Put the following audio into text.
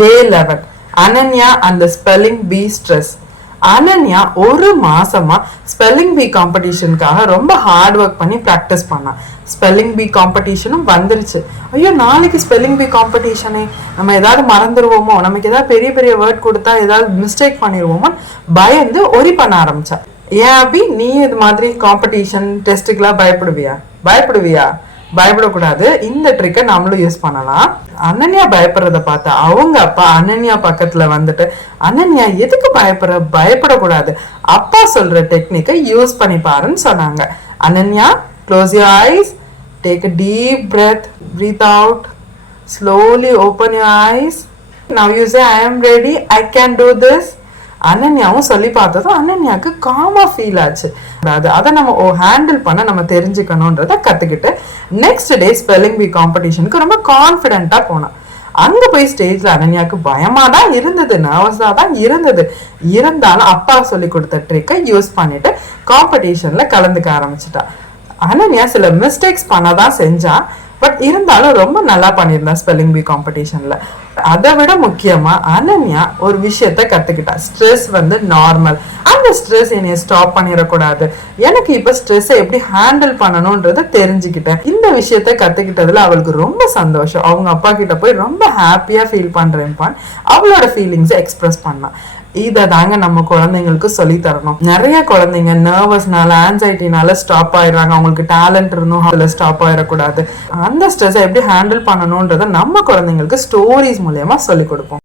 Day 11 Ananya and the Spelling Bee Stress. Ananya ஒரு மாசமா spelling B காம்படிஷனுக்காக ரொம்ப ஹார்ட் ஒர்க் பண்ணி ப்ராக்டிஸ் பண்ணா. ஸ்பெல்லிங் பி காம்படிஷனும் வந்துருச்சு. ஐயோ நாளைக்கு ஸ்பெல்லிங் பி காம்படிஷனே, நம்ம ஏதாவது மறந்துடுவோமோ, நமக்கு ஏதாவது பெரிய பெரிய வேர்ட் கொடுத்தா ஏதாவது மிஸ்டேக் பண்ணிடுவோமோ பயந்து ஒரி பண்ண ஆரம்பிச்சா. ஏன் அப்படி நீ இது மாதிரி காம்படிஷன் டெஸ்ட்டுக்கெல்லாம் பயப்படுவியா? பயப்படக்கூடாது. இந்த ட்ரிக்கை நம்மளும் யூஸ் பண்ணலாம். அனன்யா பயப்படுறத பார்த்து அவங்க அப்பா அனன்யா பக்கத்துல வந்துட்டு, அனன்யா எதுக்கு பயப்படக்கூடாது, அப்பா சொல்ற டெக்னிக்கை யூஸ் பண்ணி பாருன்னு சொன்னாங்க. Ananya, close your eyes, take a deep breath, breathe out, slowly open your eyes. Now you say I am ready, I can do this. அனன்யாவும் சொல்லி பார்த்ததும் அனன்யாவுக்கு காமா ஃபீல் ஆச்சு. அதை நம்ம ஹேண்டில் பண்ண நம்ம தெரிஞ்சுக்கணுன்றத கத்துக்கிட்டு நெக்ஸ்ட் டே ஸ்பெல்லிங் பி காம்படிஷனுக்கு ரொம்ப கான்ஃபிடென்ட்டா போனான். அங்க போய் ஸ்டேஜ்ல அனன்யாவுக்கு பயமா தான் இருந்தது, நர்வஸா தான் இருந்தது. இருந்தாலும் அப்பா சொல்லி கொடுத்த ட்ரிக்கை யூஸ் பண்ணிட்டு காம்படிஷன்ல கலந்துக்க ஆரம்பிச்சுட்டா. அனன்யா சில மிஸ்டேக்ஸ் பண்ணதான் செஞ்சா, பட் இருந்தாலும் ரொம்ப நல்லா பண்ணியிருந்தா ஸ்பெல்லிங் பி காம்படிஷன்ல. அதை விட முக்கியமா அனன்யா ஒரு விஷயத்த கத்துக்கிட்டா. ஸ்ட்ரெஸ் வந்து நார்மல், அந்த ஸ்ட்ரெஸ் என்னைய ஸ்டாப் பண்ணிடக்கூடாது, எனக்கு இப்ப ஸ்ட்ரெஸ்ஸை எப்படி ஹேண்டில் பண்ணணும்ன்றத தெரிஞ்சுக்கிட்டேன். இந்த விஷயத்த கத்துக்கிட்டதுல அவளுக்கு ரொம்ப சந்தோஷம். அவங்க அப்பா கிட்ட போய் ரொம்ப ஹாப்பியா ஃபீல் பண்றேன்பான் அவளோட ஃபீலிங்ஸை எக்ஸ்பிரஸ் பண்ணா. இதை தாங்க நம்ம குழந்தைங்களுக்கு சொல்லி தரணும். நிறைய குழந்தைங்க நர்வஸ்னால ஆன்சைட்டினால ஸ்டாப் ஆயிடுறாங்க. அவங்களுக்கு டேலண்ட் இருந்தும் அதுல ஸ்டாப் ஆயிடக்கூடாது. அந்த ஸ்ட்ரெஸ்ஸை எப்படி ஹேண்டில் பண்ணணும்ன்றத நம்ம குழந்தைங்களுக்கு ஸ்டோரிஸ் மூலமா சொல்லி கொடுப்போம்.